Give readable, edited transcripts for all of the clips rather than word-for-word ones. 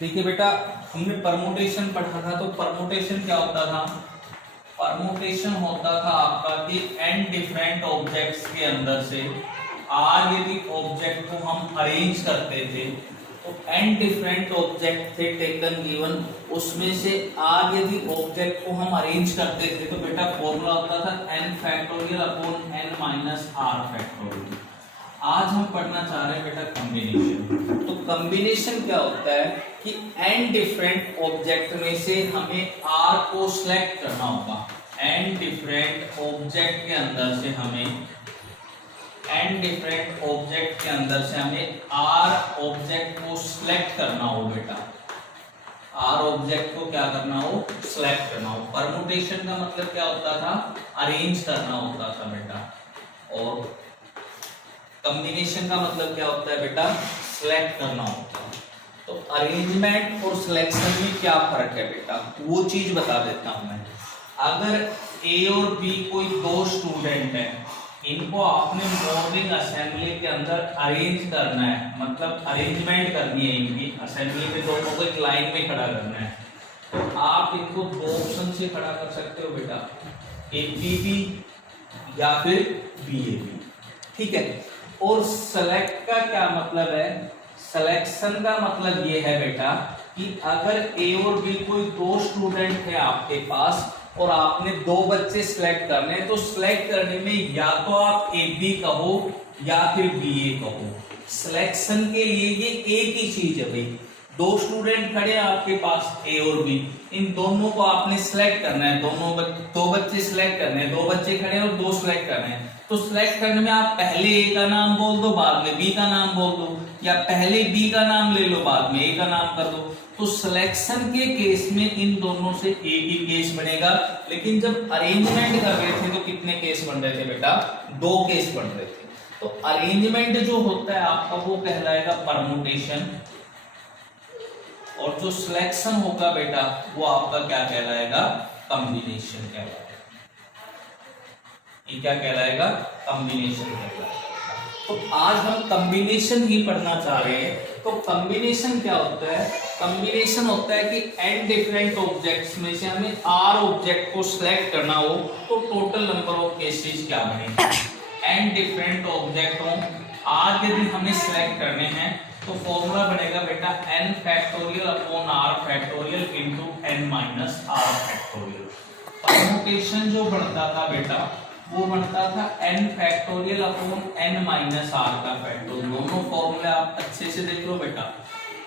देखिए बेटा, हमने परमुटेशन पढ़ा था, तो परमुटेशन क्या होता था? परमुटेशन होता था आपका कि n डिफरेंट ऑब्जेक्ट्स के अंदर से r यदि ऑब्जेक्ट को हम अरेंज करते थे, तो n डिफरेंट ऑब्जेक्ट थे टेकन गिवन, उसमें से r यदि ऑब्जेक्ट को हम अरेंज करते थे तो बेटा फॉर्मूला होता था n factorial upon n minus r factorial. आज हम पढ़ना चाह रहे हैं बेटा कॉम्बिनेशन। तो कॉम्बिनेशन क्या होता है कि n डिफरेंट ऑब्जेक्ट में से हमें r को सिलेक्ट करना होगा। n डिफरेंट ऑब्जेक्ट के अंदर से हमें r ऑब्जेक्ट को सिलेक्ट करना हो बेटा, r ऑब्जेक्ट को क्या करना हो? सिलेक्ट करना हो। परमुटेशन का मतलब क्या होता था? अरेंज करना होता था बेटा, और कॉम्बिनेशन का मतलब क्या होता है बेटा? सिलेक्ट करना होता है। तो अरेंजमेंट और सिलेक्शन में क्या फर्क है बेटा, वो चीज बता देता हूं मैं। अगर ए और बी कोई दो स्टूडेंट हैं, इनको आपने मॉर्निंग असेंबली के अंदर अरेंज करना है, मतलब अरेंजमेंट करनी है, इनकी असेंबली में दोनों को एक लाइन में खड़ा करना है, तो आप इनको दो ऑप्शन से खड़ा कर सकते हो बेटा, ए बी बी या फिर बी ए बी, ठीक है। और सेलेक्ट का क्या मतलब है? सिलेक्शन का मतलब ये है बेटा कि अगर ए और बी कोई दो स्टूडेंट है आपके पास और आपने दो बच्चे सिलेक्ट करने हैं, तो सिलेक्ट करने में या तो आप ए बी कहो या फिर बी ए कहो। सिलेक्शन के लिए ये एक ही चीज है भाई, दो स्टूडेंट खड़े हैं आपके पास ए और बी, इन दोनों को आपने सिलेक्ट करना है, दो बच्चे सिलेक्ट करने हैं, दो बच्चे खड़े हैं और दो सिलेक्ट करने हैं। तो सिलेक्ट करने में आप पहले ए का नाम बोल दो, बाद में बी का नाम बोल दो, या पहले बी का नाम ले लो, बाद में ए का नाम कर दो। तो सिलेक्शन के केस में इन दोनों से एक ही केस बनेगा, लेकिन जब अरेंजमेंट कर रहे थे तो कितने केस बन रहे थे बेटा? दो केस बन रहे थे। तो अरेंजमेंट जो होता है आपका वो कहलाएगा परमुटेशन, और जो सिलेक्शन होगा बेटा वो आपका क्या कहलाएगा? कॉम्बिनेशन कहलाएगा। ये क्या कहलाएगा? कॉम्बिनेशन कहलाएगा। तो आज हम कॉम्बिनेशन ही पढ़ना चाह रहे हैं। तो कॉम्बिनेशन क्या होता है? कॉम्बिनेशन होता है कि n डिफरेंट ऑब्जेक्ट्स में से हमें r ऑब्जेक्ट को सिलेक्ट करना हो, तो टोटल नंबर ऑफ केसेस क्या बनेंगे? n डिफरेंट ऑब्जेक्ट हो, r यदि हमें सिलेक्ट करने हैं तो फॉर्मूला बनेगा बेटा n factorial upon r factorial into n minus r factorial. Permutation जो बनता था बेटा वो बनता था n factorial upon n minus r का फैक्टोरियल। दोनों फॉर्मूले आप अच्छे से देख लो बेटा।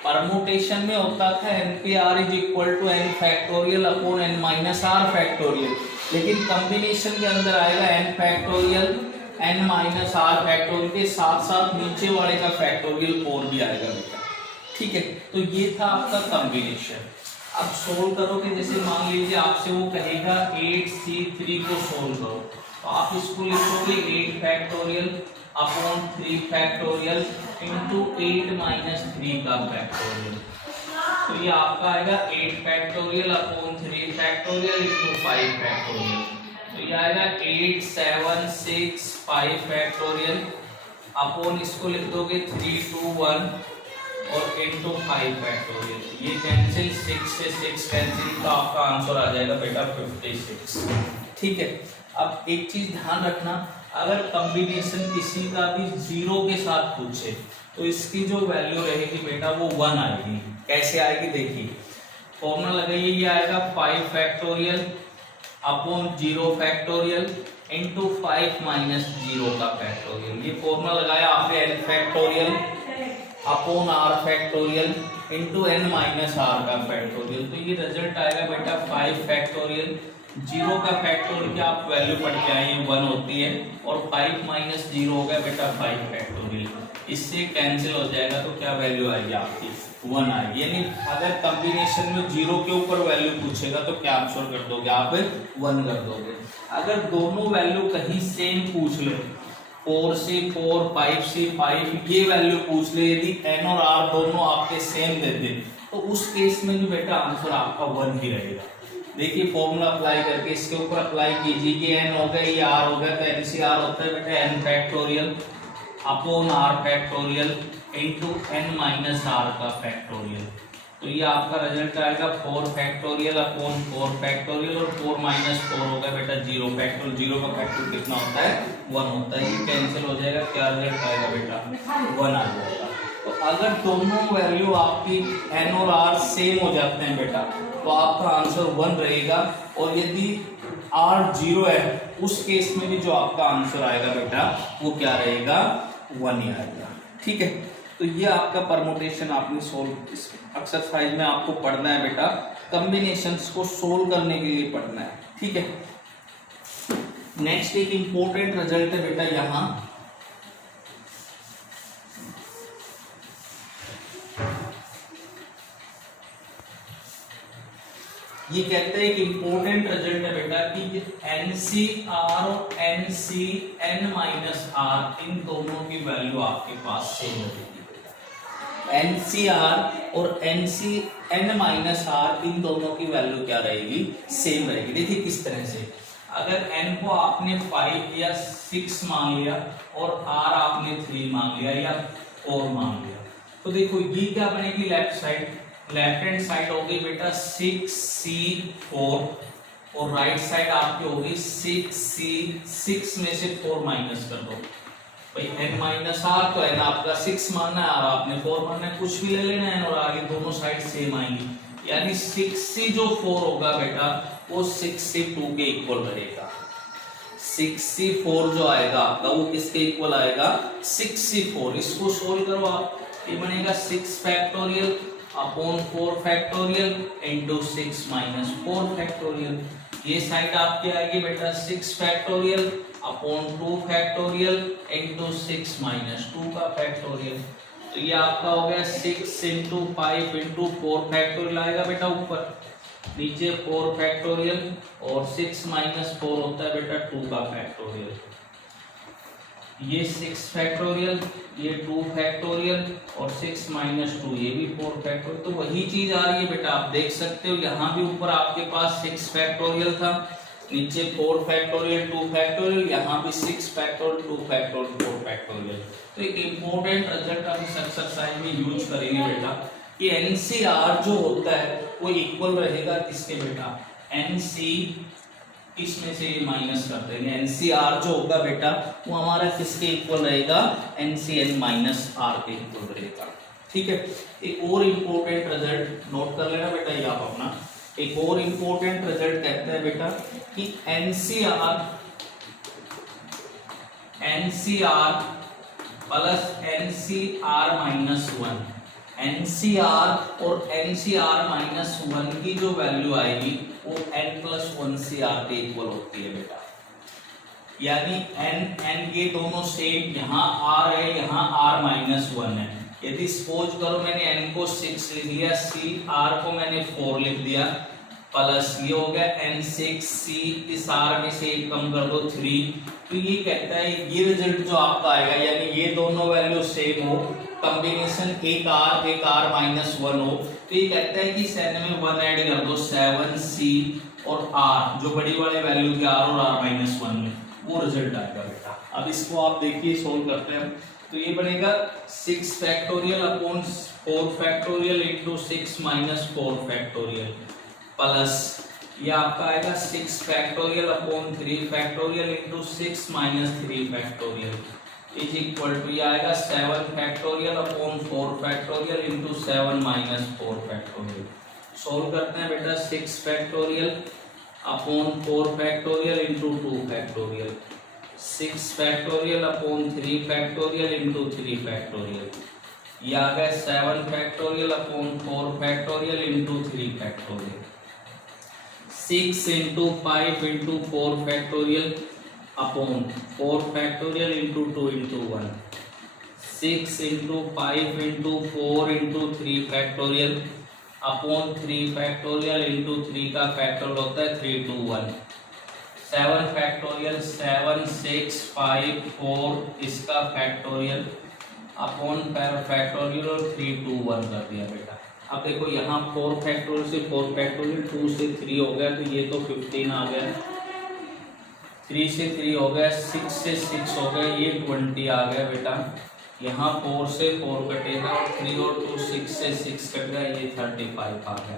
परमुटेशन में होता था npr is equal to n factorial upon n minus r factorial, लेकिन कॉम्बिनेशन के अंदर आएगा n factorial n minus r factorial के साथ साथ नीचे वाले का फैक्टोरियल और भी आएगा बेटा, ठीक है। तो ये था आपका कॉम्बिनेशन। अब सोल्व करोगे, जैसे मान लीजिए आपसे वो कहेगा 8c3 को सोल्व करो, तो आप इसको लिखोगे 8 factorial upon 3 factorial into 8 minus 3 का फैक्टोरियल। तो ये आपका आएगा 8 factorial upon 3 factorial into 5 factorial. तो ये आएगा 8 7 6 5 फैक्टोरियल अपॉन इसको लिख दोगे 3 2 1 और इनटू 5 फैक्टोरियल। ये कैंसिल, 6 से 6 कैंसिल, तो आपका आंसर आ जाएगा बेटा 56, ठीक है। अब एक चीज ध्यान रखना, अगर कॉम्बिनेशन किसी का भी 0 के साथ पूछे तो इसकी जो वैल्यू रहेगी बेटा वो 1 आएगी। कैसे आएगी देखिए, फॉर्मूला लगाइए, ये आएगा 5 factorial upon 0 factorial into 5 minus 0 का फैक्टोरियल। ये फॉर्मूला लगाया आपने n factorial upon r factorial into n minus r का फैक्टोरियल। तो ये रिजल्ट आएगा बेटा 5 फैक्टोरियल, 0 का फैक्टोरियल की आप वैल्यू पढ़ के आए हैं 1 होती है, और 5 माइनस 0 हो गया बेटा 5 फैक्टोरियल। इससे कैंसिल हो जाएगा तो क्या वैल्यू आएगी आपकी? 1 आएगी। यानी अगर कॉम्बिनेशन में 0 के ऊपर वैल्यू पूछेगा तो क्या आंसर कर दोगे आप? 1 कर दोगे। अगर दोनों वैल्यू कहीं सेम पूछ ले, 4 से 4 5 से 5 ये वैल्यू पूछ ले, यदि n और r दोनों आपके सेम दे दे तो उस केस में भी बेटा आंसर आपका 1 ही रहेगा। देखिए फॉर्मूला अप्लाई करके इसके ऊपर अप्लाई कीजिए कि n हो गया, ये r हो गया, तो NCR होता है बेटा n factorial upon r factorial into n minus r का फैक्टोरियल। तो ये आपका रिजल्ट आएगा 4 फैक्टोरियल अपॉन 4 फैक्टोरियल, और 4 माइनस 4 होगा बेटा 0 फैक्टोरियल। 0 का फैक्टोरियल कितना होता है? 1 होता है। ये कैंसिल हो जाएगा, क्या रिजल्ट आएगा बेटा? 1 आ जाएगा। तो अगर दोनों वैल्यू आपकी n और r सेम हो जाते हैं बेटा, तो आपका आंसर 1 रहेगा। और यदि r 0 है, उस केस में भी जो आपका आंसर आएगा बेटा वो क्या रहेगा? 1 ही आएगा। ठीक है, तो ये आपका परमुटेशन आपने सोल्व, इस एक्सरसाइज में आपको पढ़ना है बेटा, कॉम्बिनेशंस को सोल्व करने के लिए पढ़ना है। ठीक है, नेक्स्ट एक इंपॉर्टेंट रिजल्ट है बेटा यहां, ये कहते हैं एक इंपॉर्टेंट रिजल्ट है बेटा कि NCR और NCN माइनस R इन दोनों की वैल्यू आपके पास सेम रहेगी बेटा। NCR और NCN माइनस R इन दोनों की वैल्यू क्या रहेगी? सेम रहेगी। देखिए किस तरह से, अगर n को आपने 5 या 6 मान लिया और r आपने 3 मान लिया या 4 मान लिया, तो देखो ये क्या बनेगी? Left side, left hand side होगी बेटा 6c4 और राइट साइड आपकी होगी 6c। 6 में से 4 माइनस कर दो भाई, n माइनस r, तो n आपका 6 मानना है, r आपने 4 मानना है, कुछ भी ले लेना है, और आगे दोनों साइड सेम आएंगी, यानी 6c जो 4 होगा बेटा वो 6c2 के इक्वल रहेगा। 6c4 जो आएगा आपका वो किसके इक्वल आएगा? 6c4। इसको सोल्व करो आप, ये बनेगा 6 factorial upon 4 factorial into 6 minus 4 factorial. ये साइड आपकी आएगी बेटा 6 factorial upon 2 factorial into 6 minus 2 का फैक्टोरियल। तो ये आपका हो गया 6 इंटू 5 इंटू 4 फैक्टोरियल आएगा बेटा ऊपर, नीचे 4 फैक्टोरियल और 6 माइनस 4 होता है बेटा 2 का फैक्टोरियल। ये 6 फैक्टोरियल, ये 2 फैक्टोरियल और 6 माइनस 2 ये भी 4 फैक्टोरियल। तो वही चीज आ रही है बेटा, आप देख सकते हो यहाँ भी ऊपर आपके पास 6 फैक्टोरियल था, नीचे 4 फैक्टोरियल 2 फैक्टोरियल, यहाँ भी 6 फैक्टोरियल 2 फैक्टोरियल 4 फैक्टोरियल। तो एक इम्पोर्टेंट रिजल्ट हम इस एक्सरसाइज में यूज करेंगे बेटा कि NCR जो होता है वो इक्वल रहेगा किसके बेटा? NC, इसमें से ये माइनस कर देंगे, NCR जो होगा बेटा वो हमारा किसके इक्वल रहेगा? NCN माइनस R के इक्वल रहेगा। ठीक है, एक और इम्पोर्टेंट रिजल्ट नोट कर लेना बेटा, ये आप अपना एक और इम्पोर्टेंट रिजल्ट कहते हैं बेटा कि NCR plus NCR minus 1, NCR और NCR माइनस 1 की जो वैल्यू आएगी वो n प्लस 1CR के इक्वल होती है बेटा, यानी n ये दोनों सेम, यहाँ r है यहाँ r माइनस 1 है। यदि सपोज करो मैंने n को 6 लिख लिया, r को मैंने 4 लिख दिया, प्लस ये हो गया n6c, इस r में से एक कम कर दो 3, तो ये कहता है ये रिजल्ट जो आपका आएगा, यानी ये दोनों वैल्यू सेम हो, कॉम्बिनेशन एक r माइनस 1 हो, तो ये कहता है कि 7 में 1 ऐड कर दो 7c और r जो बड़ी वाले वैल्यू के r और r माइनस 1 में, वो रिजल्ट आएगा बेटा। अब इसको आप देखिए सोल्व करते हैं, तो ये बनेगा 6 factorial upon 4 factorial into 6 minus 4 factorial, plus ये आपका आएगा 6 factorial upon 3 factorial into 6 minus 3 factorial is equal to ये आएगा 7 factorial upon 4 factorial into 7 minus 4 factorial. Solve करते हैं बेटा, 6 factorial upon 4 factorial into 2 factorial, 6 factorial upon 3 factorial into 3 factorial, ये आ गया 7 factorial upon 4 factorial into 3 factorial, 6 into 5 into 4 factorial upon 4 factorial into 2 into 1, 6 into 5 into 4 into 3 factorial upon 3 factorial into 3 का factorial होता है 3 2 1, 7 factorial 7 6 5 4 इसका factorial upon factorial और 3 2 1 कर दिया बेटा। अब देखो यहाँ 4 फैक्टोरियल से 4 फैक्टोरियल 2 से 3 हो गया, तो ये तो 15 आ गया, 3 से 3 हो गया, 6 से 6 हो गया, ये 20 आ गया बेटा, यहाँ 4 से 4 कटेगा और 3 और 2 6 से 6 कट गया, ये 35 आ गया।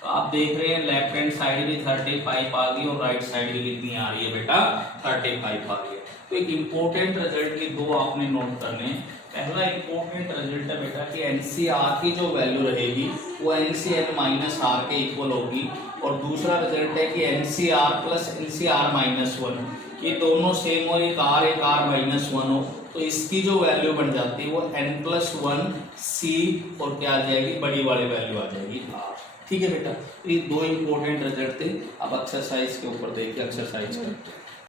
तो आप देख रहे हैं लेफ्ट हैंड साइड भी 35 आ गई और राइट साइड भी कितनी आ रही है बेटा, 35 आ गई। तो एक इम्पोर्टेंट रिजल्ट की दो आपने नोट करने। पहला इम्पोर्टेंट रिजल्ट है बेटा कि एनसीआर की जो वैल्यू रहेगी वो एनसीएल माइनस आर के इक्वल होगी, और दूसरा रिजल्ट है कि एनसीआर प्लस एनसीआर माइनस 1 ये दोनों सेम हो, एक आर माइनस 1 हो, तो इसकी जो वैल्यू बन जाती है वो n+1 c और क्या आ जाएगी, बड़ी वाली वैल्यू आ जाएगी r। ठीक है बेटा, तो ये दो इंपॉर्टेंट रिजल्ट थे। अब एक्सरसाइज के ऊपर देखिए, एक्सरसाइज करते हैं।